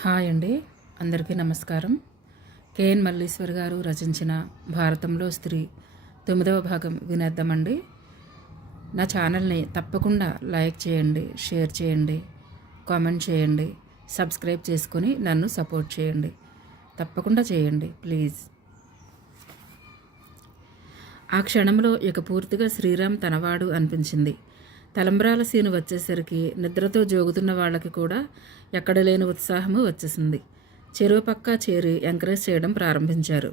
Hi అండి, అందరికీ నమస్కారం. కేఎన్ మల్లీశ్వర్ గారు రచించిన భారతంలో స్త్రీ 9వ భాగం వినేద్దామండి. నా ఛానల్ని తప్పకుండా లైక్ చేయండి, షేర్ చేయండి, కామెంట్ చేయండి, సబ్స్క్రైబ్ చేసుకొని నన్ను సపోర్ట్ చేయండి. తప్పకుండా చేయండి ప్లీజ్. ఆ క్షణంలో ఇక పూర్తిగా శ్రీరామ్ తనవాడు అనిపించింది. తలంబ్రాల సీను వచ్చేసరికి నిద్రతో జోగుతున్న వాళ్ళకి కూడా ఎక్కడ లేని ఉత్సాహము వచ్చేసింది. చెరువు పక్క చేరి ఎంకరేజ్ చేయడం ప్రారంభించారు.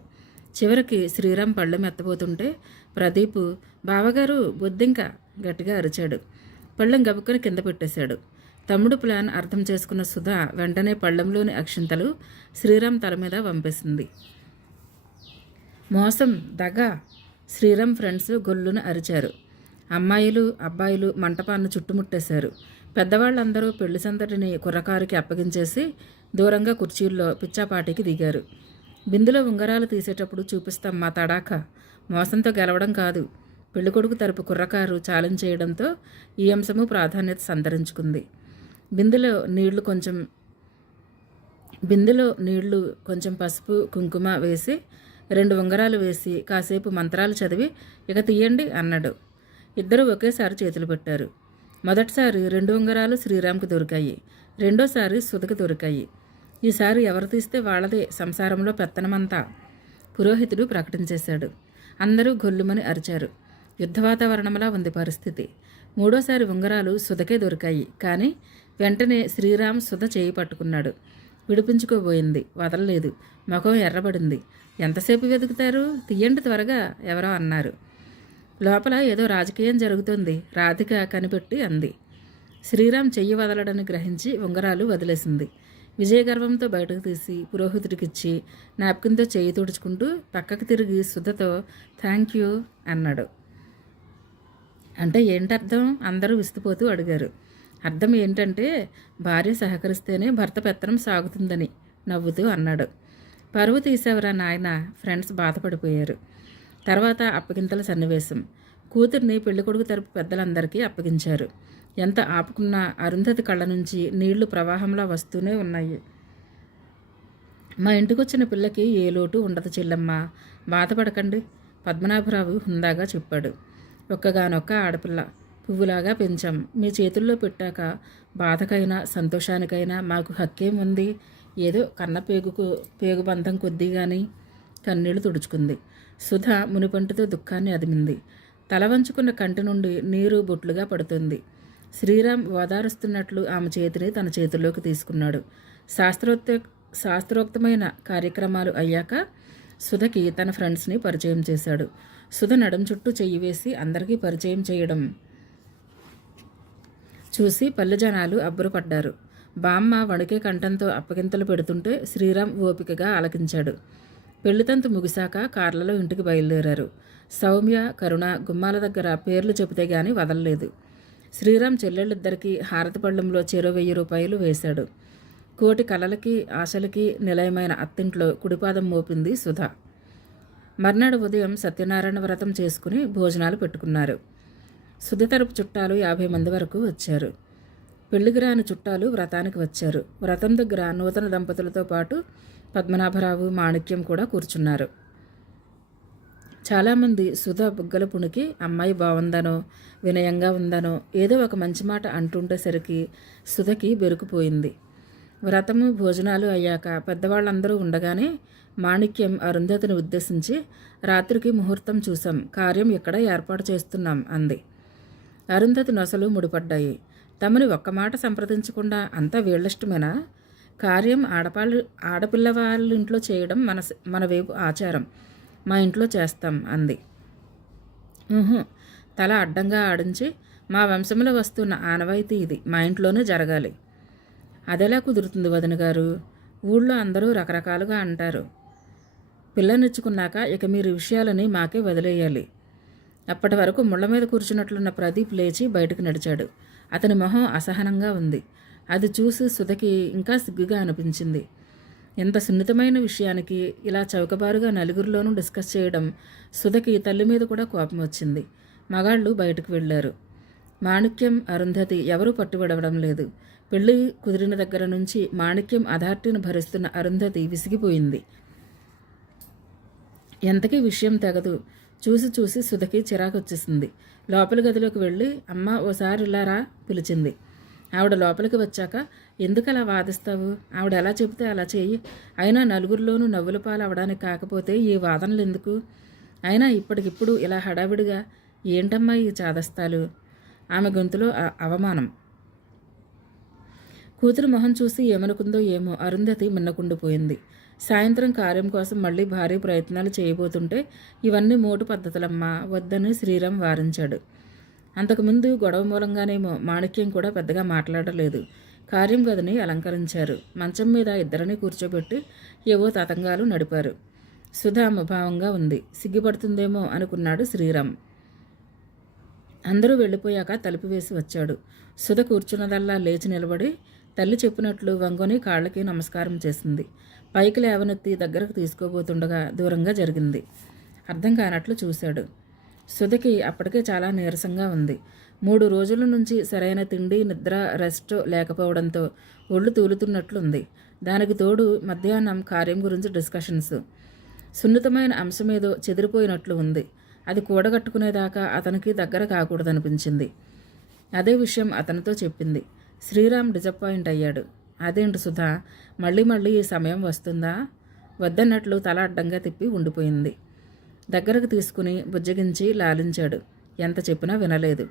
చివరికి శ్రీరామ్ పళ్ళెం ఎత్తబోతుంటే ప్రదీప్, బావగారు బొద్దింక గట్టిగా అరిచాడు. పళ్ళెం గబుక్కని కింద పెట్టేశాడు. తమ్ముడు ప్లాన్ అర్థం చేసుకున్న సుధా వెంటనే పళ్ళెంలోని అక్షింతలు శ్రీరామ్ తల మీద వంపేసింది. మోసం, దగ! శ్రీరామ్ ఫ్రెండ్స్ గొల్లున అరిచారు. అమ్మాయిలు అబ్బాయిలు మంటపాన్ని చుట్టుముట్టేశారు. పెద్దవాళ్ళందరూ పెళ్లి సందడిని కుర్రకారుకి అప్పగించేసి దూరంగా కుర్చీల్లో పిచ్చాపాటికి దిగారు. బిందులో ఉంగరాలు తీసేటప్పుడు చూపిస్తాం మా తడాక, మోసంతో గెలవడం కాదు. పెళ్ళికొడుకు తరపు కుర్రకారు ఛాలెంజ్ చేయడంతో ఈ అంశము ప్రాధాన్యత సంతరించుకుంది. బిందులో నీళ్లు కొంచెం పసుపు కుంకుమ వేసి 2 ఉంగరాలు వేసి కాసేపు మంత్రాలు చదివి ఇక తీయండి అన్నాడు. ఇద్దరు ఒకేసారి చేతులు పెట్టారు. మొదటిసారి 2 ఉంగరాలు శ్రీరామ్కి దొరికాయి. రెండోసారి సుధకి దొరికాయి. ఈసారి ఎవరు తీస్తే వాళ్ళదే సంసారంలో పెత్తనమంతా పురోహితుడు ప్రకటించేశాడు. అందరూ గొల్లుమని అరిచారు. యుద్ధ వాతావరణంలా ఉంది పరిస్థితి. మూడోసారి ఉంగరాలు సుధకే దొరికాయి. కానీ వెంటనే శ్రీరామ్ సుధ చేయి పట్టుకున్నాడు. విడిపించుకోబోయింది, వదలలేదు. ముఖం ఎర్రబడింది. ఎంతసేపు వెతుకుతారు, తీయండి త్వరగా ఎవరో అన్నారు. లోపల ఏదో రాజకీయం జరుగుతుంది, రాధిక కనిపెట్టి అంది. శ్రీరామ్ చెయ్యి వదలడని గ్రహించి ఉంగరాలు వదిలేసింది. విజయగర్వంతో బయటకు తీసి పురోహితుడికిచ్చి నాప్కిన్తో చెయ్యి తుడుచుకుంటూ పక్కకు తిరిగి సుధతో థ్యాంక్ యూ అన్నాడు. అంటే ఏంటర్థం? అందరూ విస్తుపోతూ అడిగారు. అర్థం ఏంటంటే భార్య సహకరిస్తేనే భర్త పెత్తనం సాగుతుందని నవ్వుతూ అన్నాడు. పరువు తీసేవరా నాయన, ఫ్రెండ్స్ బాధపడిపోయారు. తర్వాత అప్పగింతల సన్నివేశం. కూతుర్ని పెళ్ళికొడుకు తరపు పెద్దలందరికీ అప్పగించారు. ఎంత ఆపుకున్నా అరుంధతి కళ్ళ నుంచి నీళ్లు ప్రవాహంలా వస్తూనే ఉన్నాయి. మా ఇంటికొచ్చిన పిల్లకి ఏ లోటు ఉండదు చెల్లెమ్మ, బాధపడకండి, పద్మనాభరావు హుందాగా చెప్పాడు. ఒక్కగానొక్క ఆడపిల్ల, పువ్వులాగా పెంచాం. మీ చేతుల్లో పెట్టాక బాధకైనా సంతోషానికైనా మాకు హక్కేముంది? ఏదో కన్న పేగుబంధం కొద్దీ కానీ కన్నీళ్లు తుడుచుకుంది. సుధ మునిపంటితో దుఃఖాన్ని అదిమింది. తల వంచుకున్న కంటి నుండి నీరు బొట్లుగా పడుతుంది. శ్రీరామ్ ఓదారుస్తున్నట్లు ఆమె చేతిని తన చేతుల్లోకి తీసుకున్నాడు. శాస్త్రోక్తమైన కార్యక్రమాలు అయ్యాక సుధకి తన ఫ్రెండ్స్ని పరిచయం చేశాడు. సుధ నడుం చుట్టూ చెయ్యి వేసి అందరికీ పరిచయం చేయడం చూసి పల్లె జనాలు అబ్బురపడ్డారు. బామ్మ వణికే కంఠంతో అప్పగింతలు పెడుతుంటే శ్రీరామ్ ఓపికగా ఆలకించాడు. పెళ్లితంతు ముగిశాక కార్లలో ఇంటికి బయలుదేరారు. సౌమ్య, కరుణ గుమ్మాల దగ్గర పేర్లు చెబితే గాని వదలలేదు. శ్రీరామ్ చెల్లెళ్ళిద్దరికీ హారతి పళ్ళెంలో చెరో 1000 రూపాయలు వేశాడు. కోటి కలలకి ఆశలకి నిలయమైన అత్తింట్లో కుడిపాదం మోపింది సుధ. మర్నాడు ఉదయం సత్యనారాయణ వ్రతం చేసుకుని భోజనాలు పెట్టుకున్నారు. సుధ తరపు చుట్టాలు 50 మంది వరకు వచ్చారు. పెళ్లికి రాని చుట్టాలు వ్రతానికి వచ్చారు. వ్రతం దగ్గర నూతన దంపతులతో పాటు పద్మనాభరావు, మాణిక్యం కూడా కూర్చున్నారు. చాలామంది సుధ బుగ్గల పుణికి అమ్మాయి బాగుందనో వినయంగా ఉందనో ఏదో ఒక మంచి మాట అంటుండేసరికి సుధకి బెరుకుపోయింది. వ్రతము భోజనాలు అయ్యాక పెద్దవాళ్ళందరూ ఉండగానే మాణిక్యం అరుంధతిని ఉద్దేశించి రాత్రికి ముహూర్తం చూసాం, కార్యం ఇక్కడ ఏర్పాటు చేస్తున్నాం అంది. అరుంధతి నొసలు ముడిపడ్డాయి. తమని ఒక్క మాట సంప్రదించకుండా అంతా వీళ్ళిష్టమేనా? కార్యం ఆడపిల్ల వాళ్ళ ఇంట్లో చేయడం మన వైపు ఆచారం, మా ఇంట్లో చేస్తాం అంది. తల అడ్డంగా ఆడించి మా వంశంలో వస్తున్న ఆనవాయితీ ఇది, మా ఇంట్లోనే జరగాలి. అదెలా కుదురుతుంది వదిన గారు? ఊళ్ళో అందరూ రకరకాలుగా అంటారు. పిల్లనిచ్చుకున్నాక ఇక మీరు విషయాలని మాకే వదిలేయాలి. అప్పటి వరకు ముళ్ళ మీద కూర్చున్నట్లున్న ప్రదీప్ లేచి బయటకు నడిచాడు. అతని మొహం అసహనంగా ఉంది. అది చూసి సుధకి ఇంకా సిగ్గుగా అనిపించింది. ఎంత సున్నితమైన విషయానికి ఇలా చౌకబారుగా నలుగురిలోనూ డిస్కస్ చేయడం సుధకి తల్లి మీద కూడా కోపం వచ్చింది. మగాళ్ళు బయటకు వెళ్లారు. మాణిక్యం, అరుంధతి ఎవరూ పట్టుబడవడం లేదు. పెళ్లి కుదిరిన దగ్గర నుంచి మాణిక్యం అధార్టిని భరిస్తున్న అరుంధతి విసిగిపోయింది. ఎంతకీ విషయం తెగదు. చూసి చూసి సుధకి చిరాకొచ్చేసింది. లోపలి గదిలోకి వెళ్ళి అమ్మ ఓసారి ఇల్లారా పిలిచింది. ఆవిడ లోపలికి వచ్చాక ఎందుకు అలా వాదిస్తావు? ఆవిడ ఎలా చెబితే అలా చేయి. అయినా నలుగురిలోనూ నవ్వుల పాలు అవడానికి కాకపోతే ఈ వాదనలు ఎందుకు? అయినా ఇప్పటికిప్పుడు ఇలా హడావిడిగా ఏంటమ్మా ఈ చాదస్తాలు? ఆమె గొంతులో అవమానం. కూతురు మొహం చూసి ఏమనుకుందో ఏమో అరుంధతి మిన్నకుండిపోయింది. సాయంత్రం కార్యం కోసం మళ్ళీ భారీ ప్రయత్నాలు చేయబోతుంటే ఇవన్నీ మోటు పద్ధతులమ్మా వద్దని శ్రీరామ్ వారించాడు. అంతకుముందు గొడవ మూలంగానేమో మాణిక్యం కూడా పెద్దగా మాట్లాడలేదు. కార్యం గదిని అలంకరించారు. మంచం మీద ఇద్దరిని కూర్చోబెట్టి ఏవో తతంగాలు నడిపారు. సుధా ముభావంగా ఉంది. సిగ్గుపడుతుందేమో అనుకున్నాడు శ్రీరామ్. అందరూ వెళ్ళిపోయాక తలుపు వేసి వచ్చాడు. సుధ కూర్చున్నదల్లా లేచి నిలబడి తల్లి చెప్పినట్లు వంగొని కాళ్ళకి నమస్కారం చేసింది. పైకి లేవనెత్తి దగ్గరకు తీసుకోబోతుండగా దూరంగా జరిగింది. అర్థం కానట్లు చూశాడు. సుధకి అప్పటికే చాలా నీరసంగా ఉంది. 3 రోజుల నుంచి సరైన తిండి నిద్ర రెస్ట్ లేకపోవడంతో ఒళ్ళు తూలుతున్నట్లుంది. దానికి తోడు మధ్యాహ్నం కార్యం గురించి డిస్కషన్స్. సున్నితమైన అంశమేదో చెదిరిపోయినట్లు ఉంది. అది కూడగట్టుకునేదాకా అతనికి దగ్గర కాకూడదనిపించింది. అదే విషయం అతనితో చెప్పింది. శ్రీరామ్ డిసప్పాయింట్ అయ్యాడు. అదేంటి సుధా, మళ్ళీ ఈ సమయం వస్తుందా? వద్దన్నట్లు తల అడ్డంగా తిప్పి ఉండిపోయింది. దగ్గరకు తీసుకుని బుజ్జగించి లాలించాడు. ఎంత చెప్పినా వినలేదు.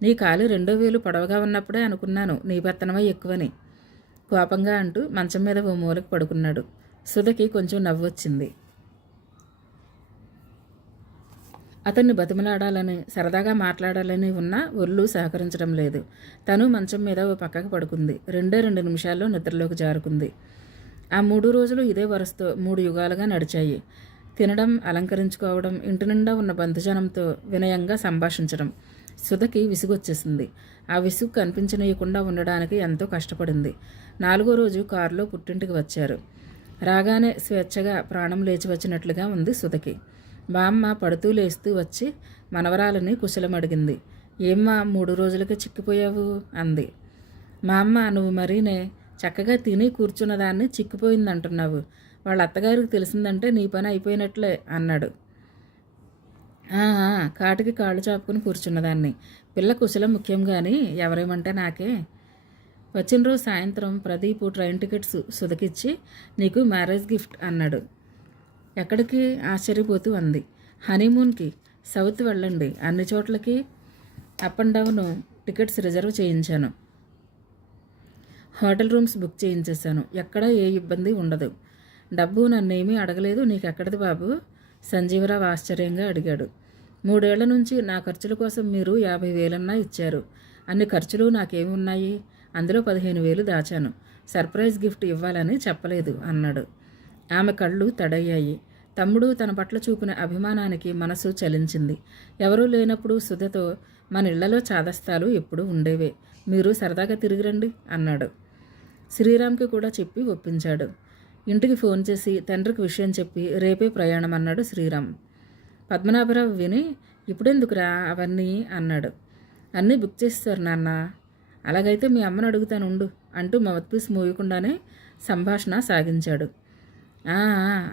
నీ కాలు 2 వేలు పొడవగా ఉన్నప్పుడే అనుకున్నాను నీ పెత్తనమే ఎక్కువని కోపంగా అంటూ మంచం మీద ఓ మూలకు పడుకున్నాడు. సుధకి కొంచెం నవ్వొచ్చింది. అతన్ని బతిమలాడాలని సరదాగా మాట్లాడాలని ఉన్నా ఒళ్ళు సహకరించడం లేదు. తను మంచం మీద ఓ పక్కకు పడుకుంది. 2 నిమిషాల్లో నిద్రలోకి జారుకుంది. ఆ 3 రోజులు ఇదే వరుసతో 3 యుగాలుగా నడిచాయి. తినడం, అలంకరించుకోవడం, ఇంటి నిండా ఉన్న బంధుజనంతో వినయంగా సంభాషించడం. సుధకి విసుగొచ్చేసింది. ఆ విసుగు కనిపించనీయకుండా ఉండడానికి ఎంతో కష్టపడింది. 4వ రోజు కారులో పుట్టింటికి వచ్చారు. రాగానే స్వేచ్ఛగా ప్రాణం లేచి వచ్చినట్లుగా ఉంది సుధకి. బామ్మ పడుతూ లేస్తూ వచ్చి మనవరాలని కుశలమడిగింది. ఏమ్మా 3 రోజులకే చిక్కిపోయావు అంది. మా అమ్మ నువ్వు మరీనే చక్కగా తిని కూర్చున్నదాన్ని చిక్కిపోయిందంటున్నావు. వాళ్ళ అత్తగారికి తెలిసిందంటే నీ పని అయిపోయినట్లే అన్నాడు. కాటికి కాళ్ళు చాపుకుని కూర్చున్నదాన్ని. పిల్ల కుశలం ముఖ్యం కానీ ఎవరేమంటే నాకే. వచ్చిన రోజు సాయంత్రం ప్రదీప్ ట్రైన్ టికెట్స్ సుధకిచ్చి నీకు మ్యారేజ్ గిఫ్ట్ అన్నాడు. ఎక్కడికి ఆశ్చర్యపోతూ అంది. హనీమూన్కి. సౌత్ వెళ్ళండి. అన్ని చోట్లకి up and down tickets reserve చేయించాను. హోటల్ రూమ్స్ బుక్ చేయించేశాను. ఎక్కడా ఏ ఇబ్బంది ఉండదు. డబ్బు నన్నేమీ అడగలేదు. నీకెక్కడిది బాబు? సంజీవరావు ఆశ్చర్యంగా అడిగాడు. 3 ఏళ్ల నుంచి నా ఖర్చుల కోసం మీరు 50,000 ఇచ్చారు. అన్ని ఖర్చులు నాకేమి ఉన్నాయి? అందులో 15,000 దాచాను. సర్ప్రైజ్ గిఫ్ట్ ఇవ్వాలని చెప్పలేదు అన్నాడు. ఆమె కళ్ళు తడయ్యాయి. తమ్ముడు తన పట్ల చూపిన అభిమానానికి మనసు చలించింది. ఎవరూ లేనప్పుడు సుధతో మన ఇళ్లలో చాదస్తాలు ఎప్పుడూ ఉండేవే. మీరు సరదాగా తిరిగిరండి అన్నాడు. శ్రీరామ్కి కూడా చెప్పి ఒప్పించాడు. ఇంటికి ఫోన్ చేసి తండ్రికి విషయం చెప్పి రేపే ప్రయాణం అన్నాడు శ్రీరామ్. పద్మనాభరావు విని ఇప్పుడెందుకురా అవన్నీ అన్నాడు. అన్నీ బుక్ చేస్తారు నాన్న. అలాగైతే మీ అమ్మను అడుగుతాను ఉండు అంటూ మౌత్పీస్ మూయకుండానే సంభాషణ సాగించాడు.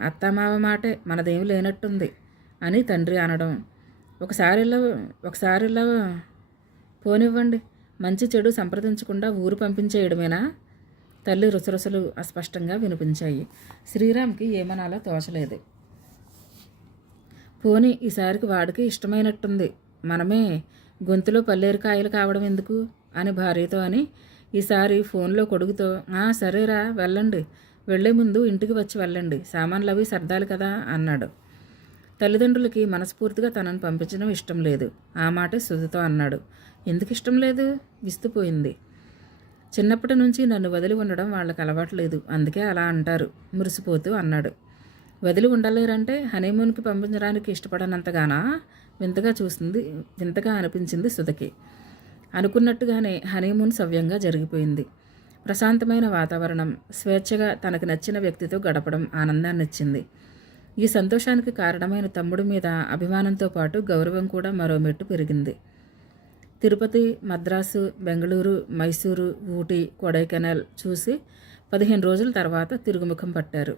అత్తమావ మాటే మనదేమి లేనట్టుంది అని తండ్రి అనడం. ఒకసారిలా పోనివ్వండి. మంచి చెడు సంప్రదించకుండా ఊరు పంపించేయడమేనా? తల్లి రుసరుసలు అస్పష్టంగా వినిపించాయి. శ్రీరామ్కి ఏమనాలో తోచలేదు. పోనీ ఈసారికి వాడికి ఇష్టమైనట్టుంది. మనమే గొంతులో పల్లేరుకాయలు కావడం ఎందుకు అని భార్యతో అని ఈసారి ఫోన్లో కొడుకుతో సరేరా వెళ్ళండి, వెళ్లే ముందు ఇంటికి వచ్చి వెళ్ళండి, సామాన్లు అవి సర్దాలి కదా అన్నాడు. తల్లిదండ్రులకి మనస్ఫూర్తిగా తనను పంపించడం ఇష్టం లేదు. ఆ మాట సుధతో అన్నాడు. ఎందుకు ఇష్టం లేదు? విస్తుపోయింది. చిన్నప్పటి నుంచి నన్ను వదిలి ఉండడం వాళ్ళకి అలవాట్లేదు, అందుకే అలా అంటారు మురిసిపోతూ అన్నాడు. వదిలి ఉండలేరంటే హనీమూన్కి పంపించడానికి ఇష్టపడనంతగానా? వింతగా అనిపించింది సుధకి. అనుకున్నట్టుగానే హనీమూన్ సవ్యంగా జరిగిపోయింది. ప్రశాంతమైన వాతావరణం, స్వేచ్ఛగా తనకు నచ్చిన వ్యక్తితో గడపడం ఆనందాన్నిచ్చింది. ఈ సంతోషానికి కారణమైన తమ్ముడి మీద అభిమానంతో పాటు గౌరవం కూడా మరో మెట్టు పెరిగింది. తిరుపతి, మద్రాసు, బెంగళూరు, మైసూరు, ఊటీ, కొడైకెనాల్ చూసి 15 రోజుల తర్వాత తిరుగుముఖం పట్టారు.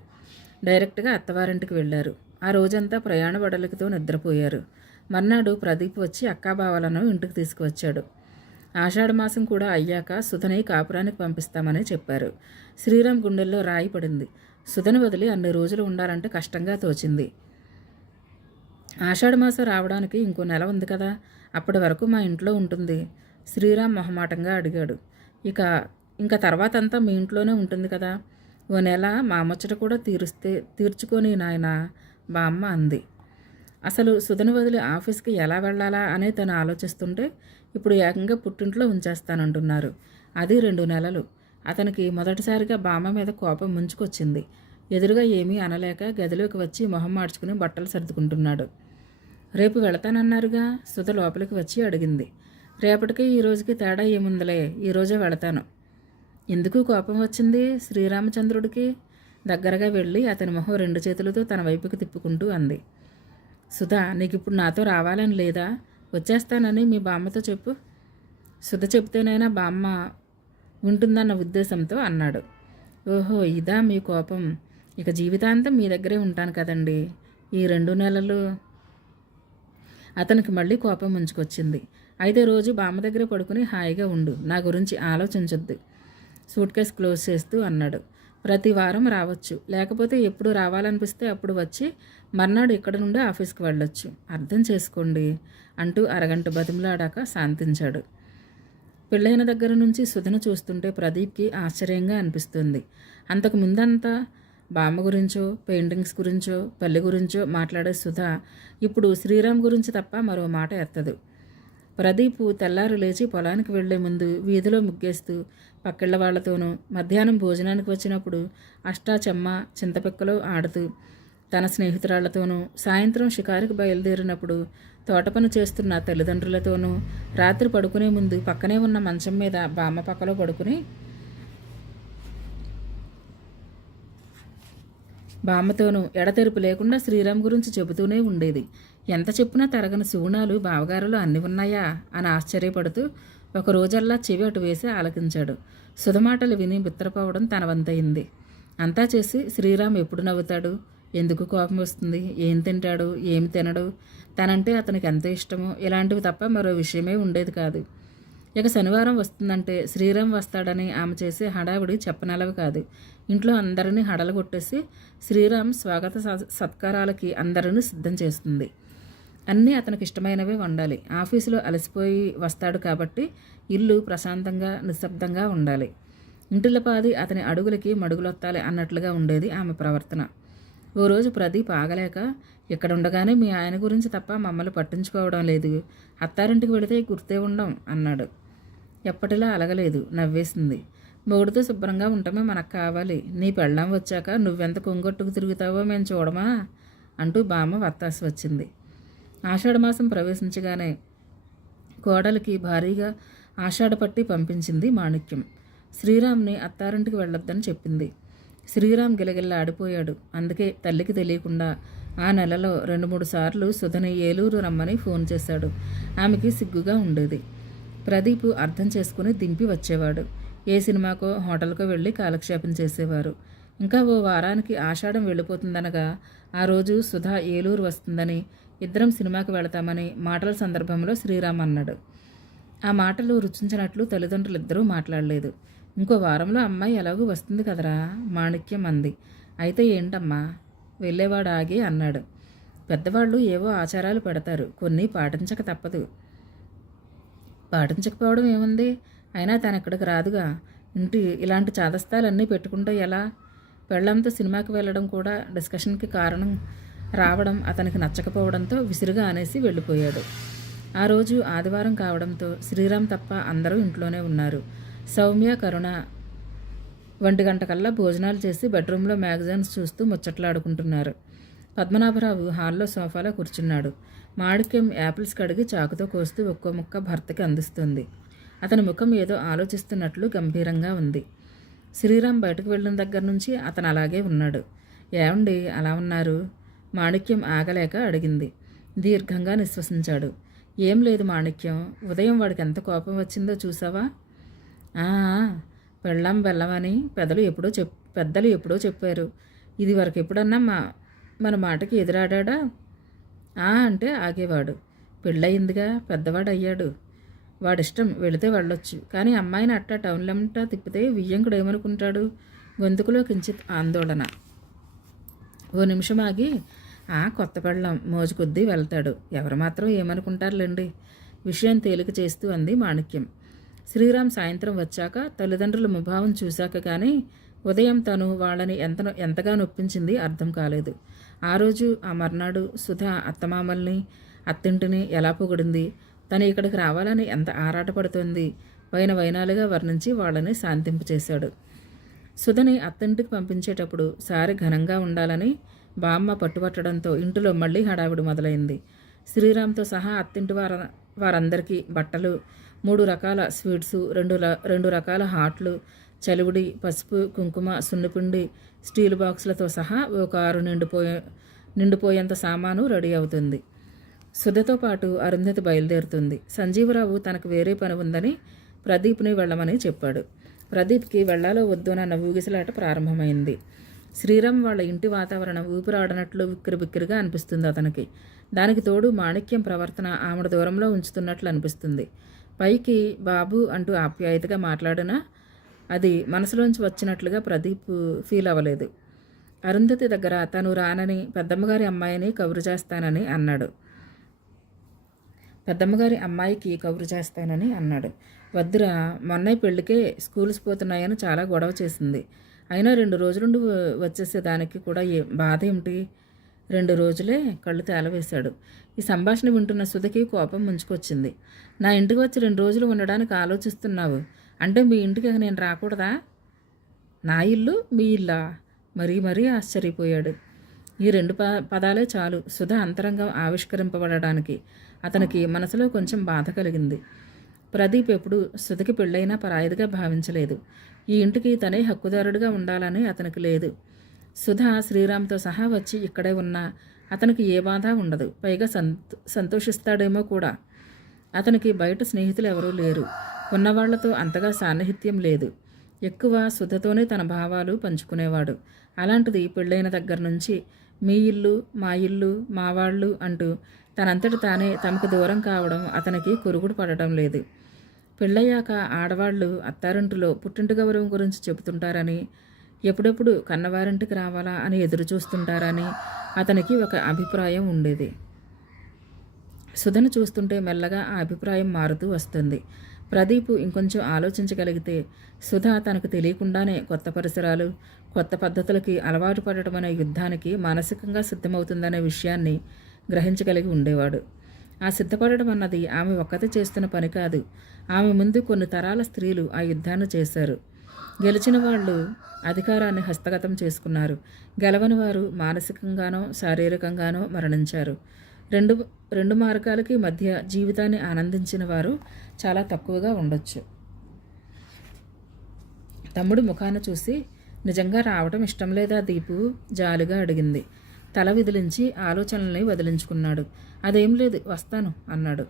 డైరెక్ట్గా అత్తవారింటికి వెళ్ళారు. ఆ రోజంతా ప్రయాణ బడలికతో నిద్రపోయారు. మర్నాడు ప్రదీప్ వచ్చి అక్కాబావలను ఇంటికి తీసుకువచ్చాడు. ఆషాఢమాసం కూడా అయ్యాక సుధని కాపురానికి పంపిస్తామని చెప్పారు. శ్రీరామ్ గుండెల్లో రాయి పడింది. సుధని వదిలి అన్ని రోజులు ఉండాలంటే కష్టంగా తోచింది. ఆషాఢమాసం రావడానికి ఇంకో నెల ఉంది కదా, అప్పటి వరకు మా ఇంట్లో ఉంటుంది. శ్రీరామ్ మొహమాటంగా అడిగాడు. ఇంకా తర్వాత అంతా మీ ఇంట్లోనే ఉంటుంది కదా, ఓ నెల మా ముచ్చట కూడా తీర్చుకొని నాయన, బామ్మ అంది. అసలు సుధని వదిలి ఆఫీస్కి ఎలా వెళ్ళాలా అనే తను ఆలోచిస్తుంటే ఇప్పుడు ఏకంగా పుట్టింట్లో ఉంచేస్తానంటున్నారు. అది 2 నెలలు. అతనికి మొదటిసారిగా బామ్మ మీద కోపం ముంచుకొచ్చింది. ఎదురుగా ఏమీ అనలేక గదిలోకి వచ్చి మొహం మార్చుకుని బట్టలు సర్దుకుంటున్నాడు. రేపు వెళతానన్నారుగా, సుధ లోపలికి వచ్చి అడిగింది. రేపటికి ఈ రోజుకి తేడా ఏముందలే, ఈరోజే వెళతాను. ఎందుకు కోపం వచ్చింది శ్రీరామచంద్రుడికి? దగ్గరగా వెళ్ళి అతని మొహం 2 చేతులతో తన వైపుకి తిప్పుకుంటూ అంది. సుధ, నీకు ఇప్పుడు నాతో రావాలని లేదా? వచ్చేస్తానని మీ బామ్మతో చెప్పు. సుధ చెప్తేనైనా బామ్మ వింటుందన్న ఉద్దేశంతో అన్నాడు. ఓహో, ఇదా మీ కోపం? ఇక జీవితాంతం మీ దగ్గరే ఉంటాను కదండి. ఈ 2 నెలలు అతనికి మళ్ళీ కోపం ముంచుకొచ్చింది. అయితే రోజు బామ్మ దగ్గర పడుకుని హాయిగా ఉండు, నా గురించి ఆలోచించొద్దు. సూట్ కేస్ క్లోజ్ చేస్తూ అన్నాడు. ప్రతి వారం రావచ్చు, లేకపోతే ఎప్పుడు రావాలనిపిస్తే అప్పుడు వచ్చి మర్నాడు ఇక్కడ నుండి ఆఫీస్కి వెళ్ళొచ్చు. అర్థం చేసుకోండి అంటూ అరగంట బతిమలాడాక శాంతించాడు. పెళ్ళైన దగ్గర నుంచి సుధను చూస్తుంటే ప్రదీప్కి ఆశ్చర్యంగా అనిపిస్తుంది. అంతకు ముందంతా బామ్మ గురించో, పెయింటింగ్స్ గురించో, పెళ్లి గురించో మాట్లాడే సుధ ఇప్పుడు శ్రీరామ్ గురించి తప్ప మరో మాట ఎత్తదు. ప్రదీప్ తెల్లారు లేచి పొలానికి వెళ్లే ముందు వీధిలో ముగ్గేస్తూ పక్కిళ్ల వాళ్లతోనూ, మధ్యాహ్నం భోజనానికి వచ్చినప్పుడు అష్టాచెమ్మ, చింతపిక్కలు ఆడుతూ తన స్నేహితురాళ్లతోనూ, సాయంత్రం షికారుకు బయలుదేరినప్పుడు తోట పని చేస్తున్న తల్లిదండ్రులతోనూ, రాత్రి పడుకునే ముందు పక్కనే ఉన్న మంచం మీద బామ్మ పక్కలో పడుకుని బామ్మతోనూ ఎడతెరిపి లేకుండా శ్రీరామ్ గురించి చెబుతూనే ఉండేది. ఎంత చెప్పినా తరగని శూణాలు బావగారులో అన్నీ ఉన్నాయా అని ఆశ్చర్యపడుతూ ఒక రోజల్లా చెవి అటు వేసి ఆలకించాడు. సుధమాటలు విని బిత్తరపోవడం తన వంతయింది. అంతా చేసి శ్రీరామ్ ఎప్పుడు నవ్వుతాడు, ఎందుకు కోపం వస్తుంది, ఏం తింటాడు, ఏమి తినడు, తనంటే అతనికి ఎంత ఇష్టమో, ఇలాంటివి తప్ప మరో విషయమే ఉండేది కాదు. ఇక శనివారం వస్తుందంటే శ్రీరామ్ వస్తాడని ఆమె చేసే హడావిడి చెప్పనలవి కాదు. ఇంట్లో అందరినీ హడలు కొట్టేసి శ్రీరామ్ స్వాగత సత్కారాలకి అందరినీ సిద్ధం చేస్తుంది. అన్నీ అతనికి ఇష్టమైనవే వండాలి. ఆఫీసులో అలసిపోయి వస్తాడు కాబట్టి ఇల్లు ప్రశాంతంగా నిశ్శబ్దంగా ఉండాలి. ఇంటిల్లపాది అతని అడుగులకి మడుగులొత్తాలి అన్నట్లుగా ఉండేది ఆమె ప్రవర్తన. ఓ రోజు ప్రదీప్ ఆగలేక, ఇక్కడ ఉండగానే మీ ఆయన గురించి తప్ప మమ్మల్ని పట్టించుకోవడం లేదు, అత్తారింటికి వెళితే గుర్తే ఉండం అన్నాడు. ఎప్పటిలా అలగలేదు, నవ్వేసింది. మొగుడితో శుభ్రంగా ఉండటమే మనకు కావాలి. నీ పెళ్ళాం వచ్చాక నువ్వెంత కొంగొట్టుకు తిరుగుతావో మేము చూడమా అంటూ బామ్మ వత్తాసి వచ్చింది. ఆషాఢమాసం ప్రవేశించగానే కోడలికి భారీగా ఆషాఢపట్టి పంపించింది మాణిక్యం. శ్రీరామ్ని అత్తారింటికి వెళ్ళొద్దని చెప్పింది. శ్రీరామ్ గిలగిల్లా ఆడిపోయాడు. అందుకే తల్లికి తెలియకుండా ఆ నెలలో 2-3 సార్లు సుధని ఏలూరు రమ్మని ఫోన్ చేశాడు. ఆమెకి సిగ్గుగా ఉండేది. ప్రదీప్ అర్థం చేసుకుని దింపి వచ్చేవాడు. ఏ సినిమాకో హోటల్కో వెళ్ళి కాలక్షేపం చేసేవారు. ఇంకా ఓ వారానికి ఆషాఢం వెళ్ళిపోతుందనగా ఆ రోజు సుధా ఏలూరు వస్తుందని, ఇద్దరం సినిమాకి వెళతామని మాటల సందర్భంలో శ్రీరామ్ అన్నాడు. ఆ మాటలు రుచించినట్లు తల్లిదండ్రులిద్దరూ మాట్లాడలేదు. ఇంకో వారంలో అమ్మాయి ఎలాగూ వస్తుంది కదరా, మాణిక్యం అంది. అయితే ఏంటమ్మా? వెళ్ళేవాడు ఆగి అన్నాడు. పెద్దవాళ్ళు ఏవో ఆచారాలు పెడతారు, కొన్ని పాటించక తప్పదు. పాటించకపోవడం ఏముంది? అయినా తను ఇక్కడికి రాదుగా. ఇలాంటి చాదస్తాలన్నీ పెట్టుకుంటే ఎలా? పెళ్ళంతో సినిమాకి వెళ్ళడం కూడా డిస్కషన్కి కారణం రావడం అతనికి నచ్చకపోవడంతో విసురుగా అనేసి వెళ్ళిపోయాడు. ఆ రోజు ఆదివారం కావడంతో శ్రీరామ్ తప్ప అందరూ ఇంట్లోనే ఉన్నారు. సౌమ్య, కరుణ 1 గంటకల్లా భోజనాలు చేసి బెడ్రూమ్లో మ్యాగజైన్స్ చూస్తూ ముచ్చట్లాడుకుంటున్నారు. పద్మనాభరావు హాల్లో సోఫాలో కూర్చున్నాడు. మాణిక్యం యాపిల్స్ కడిగి చాకుతో కోస్తూ ఒక్కో ముక్క భర్తకి అందిస్తుంది. అతని ముఖం ఏదో ఆలోచిస్తున్నట్లు గంభీరంగా ఉంది. శ్రీరామ్ బయటకు వెళ్ళిన దగ్గర నుంచి అతను అలాగే ఉన్నాడు. ఏమండి అలా ఉన్నారు? మాణిక్యం ఆగలేక అడిగింది. దీర్ఘంగా నిశ్వసించాడు. ఏం లేదు మాణిక్యం, ఉదయం వాడికి ఎంత కోపం వచ్చిందో చూసావా? ఆ, పెళ్ళాం బెల్లమని పెద్దలు ఎప్పుడో చెప్పారు. ఇది వరకు ఎప్పుడన్నా మన మాటకి ఎదురాడా? అంటే ఆగేవాడు. పెళ్ళయిందిగా, పెద్దవాడు అయ్యాడు. వాడిష్టం, వెళితే వెళ్ళొచ్చు. కానీ అమ్మాయిని అట్టా టౌన్లంటా తిప్పితే వియ్యంకుడు ఏమనుకుంటాడు? గొంతుకులో కించిత్ ఆందోళన. ఓ నిమిషం ఆగి, కొత్త పెళ్ళం, మోజు కొద్దీ వెళ్తాడు, ఎవరు మాత్రం ఏమనుకుంటారులేండి, విషయం తేలిక చేస్తూ అంది మాణిక్యం. శ్రీరామ్ సాయంత్రం వచ్చాక తల్లిదండ్రుల ముభావం చూశాక కానీ ఉదయం తను వాళ్ళని ఎంతగా నొప్పించింది అర్థం కాలేదు. ఆ రోజు ఆ మర్నాడు సుధ అత్తమామల్ని, అత్తింటిని ఎలా పొగిడింది, తను ఇక్కడికి రావాలని ఎంత ఆరాటపడుతోంది, వైనాలుగా వర్ణించి వాళ్ళని శాంతింపచేశాడు. సుధని అత్తింటికి పంపించేటప్పుడు సారి ఘనంగా ఉండాలని బామ్మ పట్టుబట్టడంతో ఇంటిలో మళ్ళీ హడావిడి మొదలైంది. శ్రీరామ్తో సహా అత్తింటి వారందరికీ బట్టలు, 3 రకాల స్వీట్సు, 2 రకాల హాట్లు, చలివిడి, పసుపు, కుంకుమ, సున్నిపిండి, స్టీల్ బాక్సులతో సహా ఒక 6 నిండిపోయేంత సామాను రెడీ అవుతుంది. సుధతో పాటు అరుంధతి బయలుదేరుతుంది. సంజీవరావు తనకు వేరే పని ఉందని ప్రదీప్ని వెళ్ళమని చెప్పాడు. ప్రదీప్కి వెళ్లాలో వద్దోనన్న ఊగిసలాట ప్రారంభమైంది. శ్రీరామ్ వాళ్ళ ఇంటి వాతావరణం ఊపిరాడనట్లు బిక్కిరిగా అనిపిస్తుంది అతనికి. దానికి తోడు మాణిక్యం ప్రవర్తన ఆమెడు దూరంలో ఉంచుతున్నట్లు అనిపిస్తుంది. పైకి బాబు అంటూ ఆప్యాయతగా మాట్లాడినా అది మనసులోంచి వచ్చినట్లుగా ప్రదీప్ ఫీల్ అవ్వలేదు. అరుంధతి దగ్గర తను రానని, పెద్దమ్మగారి అమ్మాయిని కబురు చేస్తానని అన్నాడు. పెద్దమ్మగారి అమ్మాయికి కబురు చేస్తానని అన్నాడు. వద్దురా, మొన్న పెళ్ళికే స్కూల్స్ పోతున్నాయని చాలా గొడవ చేసింది. అయినా 2 రోజులుండి వచ్చేసేదానికి కూడా బాధ ఏమిటి? 2 రోజులే కళ్ళు తేలవేశాడు. ఈ సంభాషణ వింటున్న సుధకి కోపం ముంచుకొచ్చింది. నా ఇంటికి వచ్చి 2 రోజులు ఉండడానికి ఆలోచిస్తున్నావు అంటే మీ ఇంటికి నేను రాకూడదా? నా ఇల్లు మీ ఇల్లా? మరీ ఆశ్చర్యపోయాడు. ఈ 2 పదాలే చాలు సుధ అంతరంగం ఆవిష్కరింపబడడానికి. అతనికి మనసులో కొంచెం బాధ కలిగింది. ప్రదీప్ ఎప్పుడు సుధకి పెళ్ళైనా పరాయిదిగా భావించలేదు. ఈ ఇంటికి తనే హక్కుదారుడిగా ఉండాలని అతనికి లేదు. సుధ శ్రీరామ్తో సహా వచ్చి ఇక్కడే ఉన్నా అతనికి ఏ బాధ ఉండదు. పైగా సంతోషిస్తాడేమో కూడా. అతనికి బయట స్నేహితులు ఎవరూ లేరు. ఉన్నవాళ్లతో అంతగా సాన్నిహిత్యం లేదు. ఎక్కువ సుధతోనే తన భావాలు పంచుకునేవాడు. అలాంటిది పెళ్ళైన దగ్గర నుంచి మీ ఇల్లు, మా ఇల్లు, మా వాళ్ళు అంటూ తనంతటి తానే తమకు దూరం కావడం అతనికి కొరుగుడు పడటం లేదు. పెళ్ళయ్యాక ఆడవాళ్లు అత్తారింటిలో పుట్టింటి గౌరవం గురించి చెబుతుంటారని, ఎప్పుడెప్పుడు కన్నవారింటికి రావాలా అని ఎదురు చూస్తుంటారని అతనికి ఒక అభిప్రాయం ఉండేది. సుధను చూస్తుంటే మెల్లగా ఆ అభిప్రాయం మారుతూ వస్తుంది. ప్రదీప్ ఇంకొంచెం ఆలోచించగలిగితే సుధ తనకు తెలియకుండానే కొత్త పరిసరాలు, కొత్త పద్ధతులకి అలవాటు పడటం అనే యుద్ధానికి మానసికంగా సిద్ధమవుతుందనే విషయాన్ని గ్రహించగలిగి ఉండేవాడు. ఆ సిద్ధపడడం అన్నది ఆమె ఒక్కతే చేస్తున్న పని కాదు. ఆమె ముందు కొన్ని తరాల స్త్రీలు ఆ యుద్ధాన్ని చేశారు. గెలిచిన వాళ్ళు అధికారాన్ని హస్తగతం చేసుకున్నారు. గెలవని వారు మానసికంగానో శారీరకంగానో మరణించారు. రెండు మార్గాలకి మధ్య జీవితాన్ని ఆనందించిన వారు చాలా తక్కువగా ఉండొచ్చు. తమ్ముడు ముఖాన్ని చూసి, నిజంగా రావటం ఇష్టం లేదా దీపు? జాలిగా అడిగింది. తల విదిలించి ఆలోచనల్ని వదిలించుకున్నాడు. అదేం లేదు, వస్తాను అన్నాడు.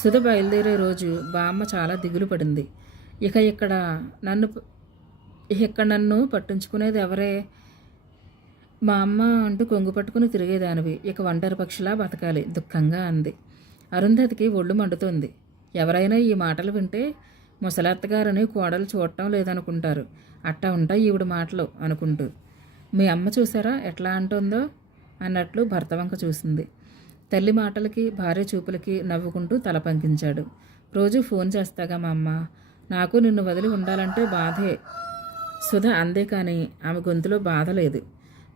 సుధ బయలుదేరే రోజు బామ్మ చాలా దిగులు పడింది. ఇక్కడ నన్ను పట్టించుకునేది ఎవరే? మా అమ్మ అంటూ కొంగు పట్టుకుని తిరిగేదానివి, ఇక ఒంటరి పక్షిలా బతకాలి దుఃఖంగా అంది. అరుంధతికి ఒళ్ళు మండుతోంది. ఎవరైనా ఈ మాటలు వింటే ముసలత్తగారని కోడలు చూడటం లేదనుకుంటారు. అట్టా ఉంటాయి ఈవిడ మాటలు అనుకుంటూ. మీ అమ్మ చూసారా ఎట్లా అంటుందో అన్నట్లు భర్త వంక చూసింది. తల్లి మాటలకి భార్య చూపులకి నవ్వుకుంటూ తల పంకించాడు. రోజు ఫోన్ చేస్తాగా మా అమ్మ, నాకు నిన్ను వదిలి ఉండాలంటే బాధే. సుధ అందే కానీ ఆమె గొంతులో బాధ లేదు.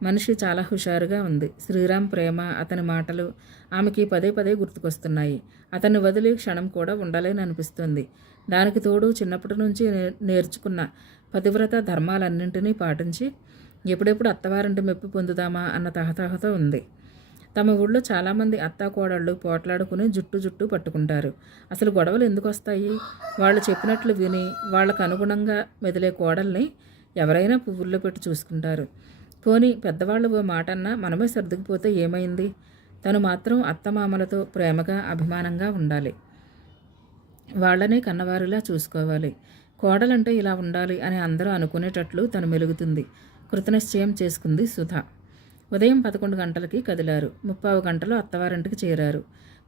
మనిషి చాలా హుషారుగా ఉంది. శ్రీరామ్ ప్రేమ, అతని మాటలు ఆమెకి పదే గుర్తుకొస్తున్నాయి. అతన్ని వదిలి క్షణం కూడా ఉండలేని అనిపిస్తుంది. దానికి తోడు చిన్నప్పటి నుంచి నేర్చుకున్న పతివ్రత ధర్మాలన్నింటినీ పాటించి ఎప్పుడెప్పుడు అత్తవారింటి మెప్పు పొందుదామా అన్న తహతహతో ఉంది. తమ ఊళ్ళో చాలామంది అత్తాకోడళ్ళు పోట్లాడుకుని జుట్టు పట్టుకుంటారు. అసలు గొడవలు ఎందుకు వస్తాయి? వాళ్ళు చెప్పినట్లు విని వాళ్లకు అనుగుణంగా మెదిలే కోడల్ని ఎవరైనా పువ్వుల్లో పెట్టి చూసుకుంటారు. పోనీ పెద్దవాళ్ళు ఓ మాట అన్నా మనమే సర్దుకుపోతే ఏమైంది? తను మాత్రం అత్తమామలతో ప్రేమగా అభిమానంగా ఉండాలి. వాళ్ళనే కన్నవారిలా చూసుకోవాలి. కోడలంటే ఇలా ఉండాలి అని అందరూ అనుకునేటట్లు తను మెలుగుతుంది. కృతనిశ్చయం చేసుకుంది సుధ. ఉదయం 11 గంటలకి కదిలారు. 30 గంటలు అత్తవారింటికి చేరారు.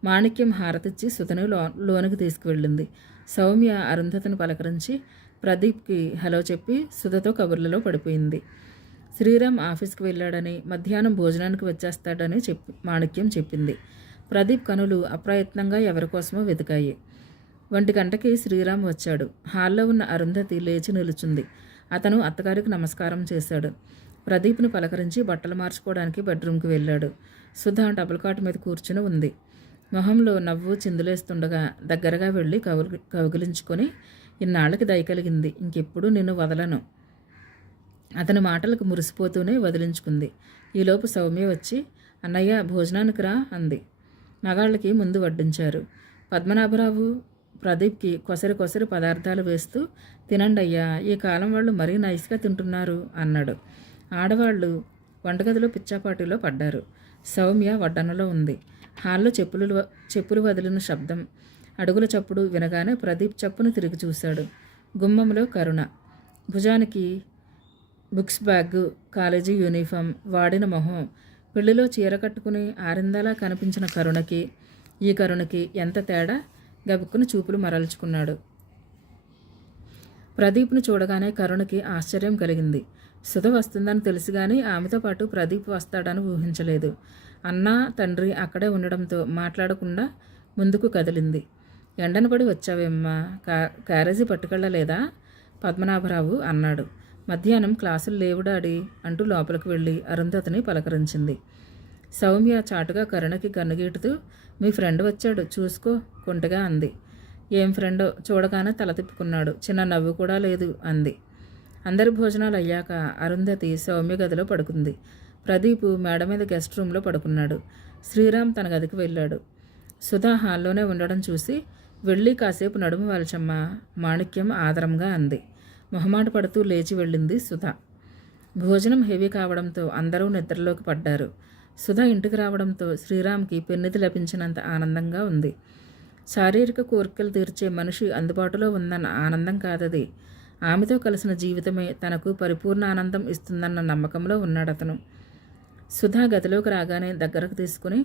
మాణిక్యం హారతిచ్చి సుధను లోనికి తీసుకువెళ్ళింది. సౌమ్య అరుంధతిని పలకరించి ప్రదీప్కి హలో చెప్పి సుధతో కబుర్లలో పడిపోయింది. శ్రీరామ్ ఆఫీస్కి వెళ్ళాడని, మధ్యాహ్నం భోజనానికి వచ్చేస్తాడని మాణిక్యం చెప్పింది. ప్రదీప్ కనులు అప్రయత్నంగా ఎవరికోసమో వెతికాయి. 1 గంటకి శ్రీరామ్ వచ్చాడు. హాల్లో ఉన్న అరుంధతి లేచి నిలుచుంది. అతను అత్తగారికి నమస్కారం చేశాడు. ప్రదీప్ని పలకరించి బట్టలు మార్చుకోవడానికి బెడ్రూమ్కి వెళ్ళాడు. సుధ డబుల్ కాట్ మీద కూర్చుని ఉంది. మొహంలో నవ్వు చిందులేస్తుండగా దగ్గరగా వెళ్ళి కౌగిలించుకొని, ఇన్నాళ్ళకి దయ కలిగింది, ఇంకెప్పుడు నిన్ను వదలను. అతని మాటలకు మురిసిపోతూనే వదిలించుకుంది. ఈలోపు సౌమ్య వచ్చి, అన్నయ్య భోజనానికి రా అంది. మగాళ్ళకి ముందు వడ్డించారు. పద్మనాభరావు ప్రదీప్కి కొసరి పదార్థాలు వేస్తూ, తినండి అయ్యా, ఈ కాలం వాళ్ళు మరీ నైస్గా తింటున్నారు అన్నాడు. ఆడవాళ్ళు వంటగదిలో పిచ్చాపాటిలో పడ్డారు. సౌమ్య వడ్డనలో ఉంది. హాల్లో చెప్పులు వదిలిన శబ్దం, అడుగుల చప్పుడు వినగానే ప్రదీప్ చప్పును తిరిగి చూశాడు. గుమ్మంలో కరుణ. భుజానికి బుక్స్ బ్యాగ్, కాలేజీ యూనిఫామ్, వాడిన మొహం, పెళ్లిలో చీర కట్టుకుని ఆరిందలా కనిపించిన కరుణకి ఈ కరుణకి ఎంత తేడా! గబుక్కుని చూపులు మరల్చుకున్నాడు. ప్రదీప్ను చూడగానే కరుణకి ఆశ్చర్యం కలిగింది. సుధ వస్తుందని తెలిసి కానీ ఆమెతో పాటు ప్రదీప్ వస్తాడని ఊహించలేదు. అన్న తండ్రి అక్కడే ఉండడంతో మాట్లాడకుండా ముందుకు కదిలింది. ఎండనపడి వచ్చావేమ్మా, క్యారేజీ పట్టుకెళ్ళలేదా? పద్మనాభరావు అన్నాడు. మధ్యాహ్నం క్లాసులు లేవు డాడీ అంటూ లోపలికి వెళ్ళి అరుంధతిని పలకరించింది. సౌమ్య చాటుగా కరుణకి కన్నుగీటుతూ, మీ ఫ్రెండ్ వచ్చాడు చూసుకో కొంటగా అంది. ఏం ఫ్రెండో చూడగానే తల తిప్పుకున్నాడు. చిన్న నవ్వు కూడా లేదు అంది. అందరి భోజనాలు అయ్యాక అరుంధతి సౌమ్య గదిలో పడుకుంది. ప్రదీప్ మేడ మీద గెస్ట్ రూమ్లో పడుకున్నాడు. శ్రీరామ్ తన గదికి వెళ్ళాడు. సుధా హాల్లోనే ఉండడం చూసి, వెళ్ళి కాసేపు నడుము వాల్చమ్మా, మాణిక్యం ఆదరంగా అంది. మొహమాట పడుతూ లేచి వెళ్ళింది సుధ. భోజనం హెవీ కావడంతో అందరూ నిద్రలోకి పడ్డారు. సుధ ఇంటికి రావడంతో శ్రీరామ్కి పెన్నిధి లభించినంత ఆనందంగా ఉంది. శారీరక కోరికలు తీర్చే మనిషి అందుబాటులో ఉందన్న ఆనందం కాదది. ఆమెతో కలిసిన జీవితమే తనకు పరిపూర్ణ ఆనందం ఇస్తుందన్న నమ్మకంలో ఉన్నాడతను. సుధ గదిలోకి రాగానే దగ్గరకు తీసుకుని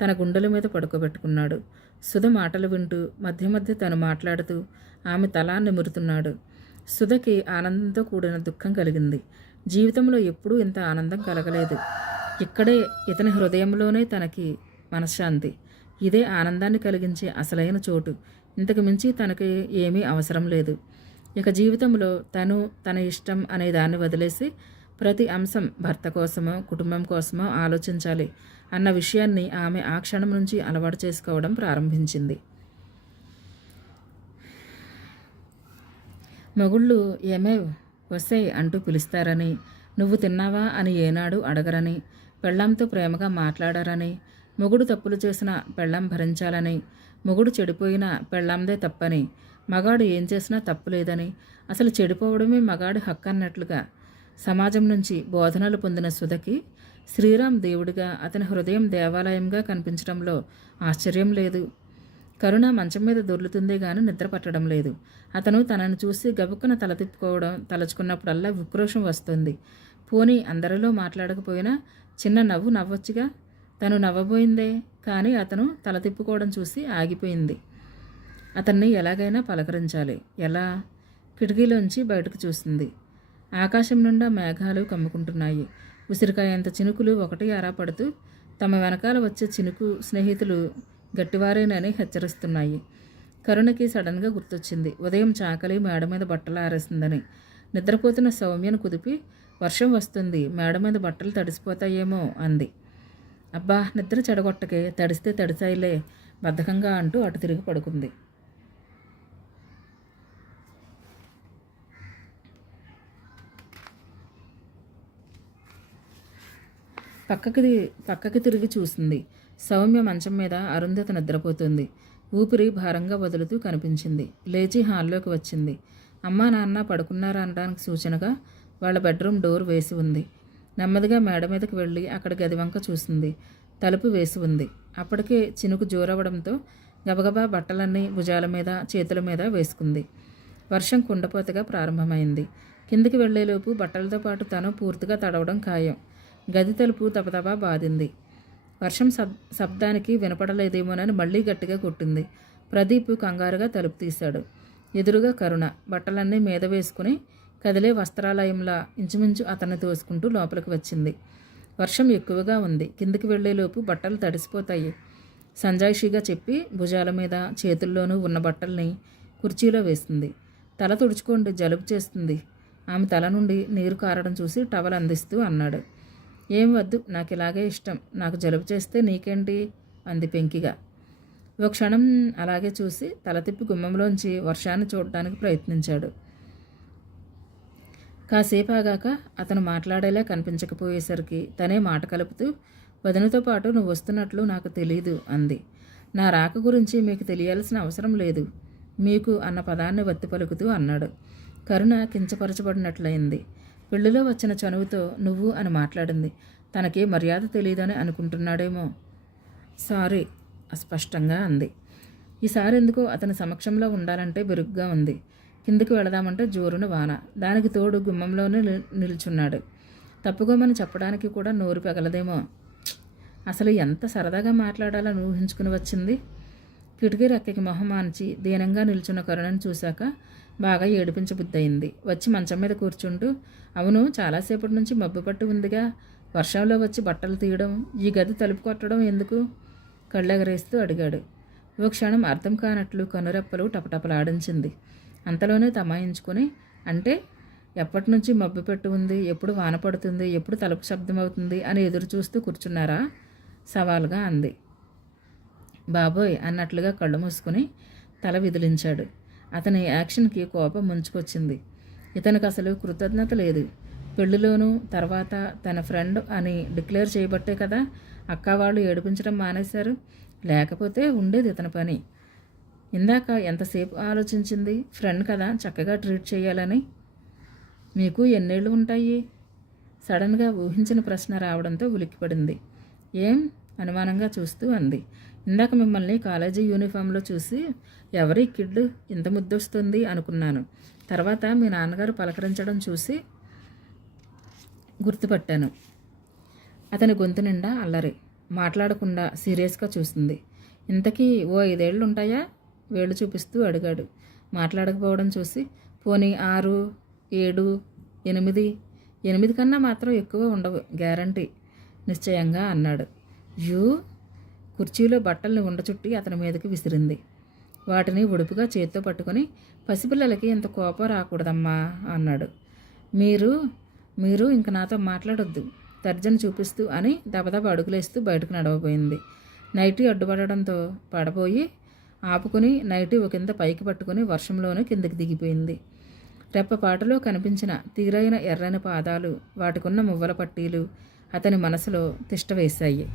తన గుండెల మీద పడుకోబెట్టుకున్నాడు. సుధ మాటలు వింటూ మధ్య మధ్య తను మాట్లాడుతూ ఆమె తల నిమురుతున్నాడు. సుధకి ఆనందంతో కూడిన దుఃఖం కలిగింది. జీవితంలో ఎప్పుడూ ఇంత ఆనందం కలగలేదు. ఇక్కడే ఇతని హృదయంలోనే తనకి మనశ్శాంతి. ఇదే ఆనందాన్ని కలిగించే అసలైన చోటు. ఇంతకు మించి తనకి ఏమీ అవసరం లేదు. ఇక జీవితంలో తన ఇష్టం అనే దాన్ని వదిలేసి ప్రతి అంశం భర్త కోసమో కుటుంబం కోసమో ఆలోచించాలి అన్న విషయాన్ని ఆమె ఆ క్షణం నుంచి అలవాటు చేసుకోవడం ప్రారంభించింది. మొగుళ్ళు ఏమే వసే అంటూ పిలుస్తారని, నువ్వు తిన్నావా అని ఏనాడు అడగరని, పెళ్ళాంతో ప్రేమగా మాట్లాడారని, మొగుడు తప్పులు చేసిన పెళ్ళాం భరించాలని, మొగుడు చెడిపోయినా పెళ్ళాందే తప్పని, మగాడు ఏం చేసినా తప్పు లేదని, అసలు చెడిపోవడమే మగాడి హక్కు అన్నట్లుగా సమాజం నుంచి బోధనలు పొందిన సుధకి శ్రీరామ్ దేవుడిగా, అతని హృదయం దేవాలయంగా కనిపించడంలో ఆశ్చర్యం లేదు. కరుణ మంచం మీద దొర్లుతుందే గాని నిద్ర పట్టడం లేదు. అతను తనను చూసి గబుక్కున తల తిప్పుకోవడం తలుచుకున్నప్పుడల్లా ఉక్రోషం వస్తుంది. పోనీ అందరిలో మాట్లాడకపోయినా చిన్న నవ్వు నవ్వొచ్చుగా. తను నవ్వబోయిందే, కానీ అతను తల తిప్పుకోవడం చూసి ఆగిపోయింది. అతన్ని ఎలాగైనా పలకరించాలి. ఎలా? కిటికీలోంచి బయటకు చూస్తుంది. ఆకాశం నుండా మేఘాలు కమ్ముకుంటున్నాయి. ఉసిరికాయంత చినుకులు ఒకటి అరా పడుతూ తమ వెనకాల వచ్చే చినుకు స్నేహితులు గట్టివారేనని హెచ్చరిస్తున్నాయి. కరుణకి సడన్గా గుర్తొచ్చింది. ఉదయం చాకలి మేడ మీద బట్టలు ఆరేసిందని. నిద్రపోతున్న సౌమ్యను కుదిపి, వర్షం వస్తుంది, మేడ మీద బట్టలు తడిసిపోతాయేమో అంది. అబ్బా నిద్ర చెడగొట్టకే, తడిస్తే తడిసాయిలే బద్ధకంగా అంటూ అటు తిరిగి పడుకుంది. పక్కకి తిరిగి చూసింది. సౌమ్య మంచం మీద అరుంధతి నిద్రపోతుంది. ఊపిరి భారంగా వదులుతూ కనిపించింది. లేచి హాల్లోకి వచ్చింది. అమ్మా నాన్న పడుకున్నారా అనడానికి సూచనగా వాళ్ళ బెడ్రూమ్ డోర్ వేసి ఉంది. నెమ్మదిగా మేడ మీదకి వెళ్ళి అక్కడ గది వంక చూసింది. తలుపు వేసి ఉంది. అప్పటికే చినుకు జోరవడంతో గబగబా బట్టలన్నీ భుజాల మీద చేతుల మీద వేసుకుంది. వర్షం కుండపోతగా ప్రారంభమైంది. కిందికి వెళ్లేలోపు బట్టలతో పాటు తను పూర్తిగా తడవడం ఖాయం. గది తలుపు తపతపా బాదింది. వర్షం శబ్దానికి వినపడలేదేమోనని మళ్లీ గట్టిగా కొట్టింది. ప్రదీప్ కంగారుగా తలుపు తీశాడు. ఎదురుగా కరుణ బట్టలన్నీ మీద వేసుకుని కదిలే వస్త్రాలయంలా ఇంచుమించు అతన్ని తోసుకుంటూ లోపలికి వచ్చింది. వర్షం ఎక్కువగా ఉంది. కిందికి వెళ్లేలోపు బట్టలు తడిసిపోతాయి సంజాయిషిగా చెప్పి భుజాల మీద చేతుల్లోనూ ఉన్న బట్టల్ని కుర్చీలో వేసింది. తల తుడుచుకోండి, జలుబు చేస్తుంది. ఆమె తల నుండి నీరు కారడం చూసి టవల్ అందిస్తూ అన్నాడు. ఏం వద్దు, నాకు ఇలాగే ఇష్టం. నాకు జలుబు చేస్తే నీకేంటి అంది పెంకిగా. ఒక క్షణం అలాగే చూసి తల తిప్పి గుమ్మంలోంచి వర్షాన్ని చూడడానికి ప్రయత్నించాడు. కాసేపు ఆగాక అతను మాట్లాడేలా కనిపించకపోయేసరికి తనే మాట కలుపుతూ, వదినతో పాటు నువ్వు వస్తున్నట్లు నాకు తెలీదు అంది. నా రాక గురించి మీకు తెలియాల్సిన అవసరం లేదు మీకు అన్న పదాన్ని వత్తి పలుకుతూ అన్నాడు. కరుణ కించపరచబడినట్లయింది. పెళ్లిలో వచ్చిన చనువుతో నువ్వు అని మాట్లాడింది. తనకి మర్యాద తెలియదని అనుకుంటున్నాడేమో. సారీ అస్పష్టంగా అంది. ఈసారి ఎందుకో అతని సమక్షంలో ఉండాలంటే బెరుగ్గా ఉంది. కిందికి వెళదామంటే జోరున వాన. దానికి తోడు గుమ్మంలోనే నిల్చున్నాడు. తప్పుకోమని చెప్పడానికి కూడా నోరు పెగలదేమో. అసలు ఎంత సరదాగా మాట్లాడాలని ఊహించుకుని వచ్చింది. కిటికీ రెక్కకి మొహం ఆంచి దీనంగా నిల్చున్న కరుణను చూశాక బాగా ఏడిపించబుద్దయింది. వచ్చి మంచం మీద కూర్చుంటూ, అవును, చాలాసేపటి నుంచి మబ్బు పట్టి ఉందిగా, వర్షంలో వచ్చి బట్టలు తీయడం, ఈ గది తలుపు కొట్టడం ఎందుకు కళ్ళెగరేస్తూ అడిగాడు. ఓ క్షణం అర్థం కానట్లు కనురెప్పలు టపటపలాడించింది. అంతలోనే తమాయించుకొని, అంటే ఎప్పటి నుంచి మబ్బు పెట్టి ఉంది, ఎప్పుడు వాన పడుతుంది, ఎప్పుడు తలుపు శబ్దం అవుతుంది అని ఎదురు చూస్తూ కూర్చున్నారా సవాల్గా అంది. బాబోయ్ అన్నట్లుగా కళ్ళు మూసుకుని తల విదిలించాడు. అతని యాక్షన్కి కోపం ముంచుకొచ్చింది. ఇతనికి అసలు కృతజ్ఞత లేదు. పెళ్లిలోనూ తర్వాత తన ఫ్రెండ్ అని డిక్లేర్ చేయబట్టే కదా అక్క వాళ్ళు ఏడిపించడం మానేశారు. లేకపోతే ఉండేది ఇతని పని. ఇందాక ఎంతసేపు ఆలోచించింది. ఫ్రెండ్ కదా, చక్కగా ట్రీట్ చేయాలని. మీకు ఎన్నేళ్ళు ఉంటాయి? సడన్గా ఊహించిన ప్రశ్న రావడంతో ఉలిక్కిపడింది. ఏం అనుమానంగా చూస్తూ అంది. ఇందాక మిమ్మల్ని కాలేజీ యూనిఫామ్లో చూసి ఎవరి కిడ్ ఇంత ముద్దొస్తుంది అనుకున్నాను. తర్వాత మీ నాన్నగారు పలకరించడం చూసి గుర్తుపట్టాను. అతని గొంతు నిండా అల్లరి. మాట్లాడకుండా సీరియస్గా చూసింది. ఇంతకీ ఓ 5 ఏళ్ళు ఉంటాయా వేళ్ళు చూపిస్తూ అడిగాడు. మాట్లాడకపోవడం చూసి పోనీ 6, 7, 8, 8 కన్నా మాత్రం ఎక్కువ ఉండవు గ్యారంటీ నిశ్చయంగా అన్నాడు. యూ కుర్చీలో బట్టల్ని ఉండచుట్టి అతని మీదకి విసిరింది. వాటిని ఉడుపుగా చేత్తో పట్టుకొని, పసిపిల్లలకి ఇంత కోపం రాకూడదమ్మా అన్నాడు. మీరు ఇంక నాతో మాట్లాడొద్దు తర్జన చూపిస్తూ అని దబదబ అడుగులేస్తూ బయటకు నడవబోయింది. నైటీ అడ్డుపడడంతో పడబోయి ఆపుకుని నైటీ ఒకంత పైకి పట్టుకుని వర్షంలోనే కిందకి దిగిపోయింది. రెప్పపాటులో కనిపించిన తీరైన ఎర్రని పాదాలు, వాటికున్న మువ్వల పట్టీలు అతని మనసులో తిష్టవేశాయి.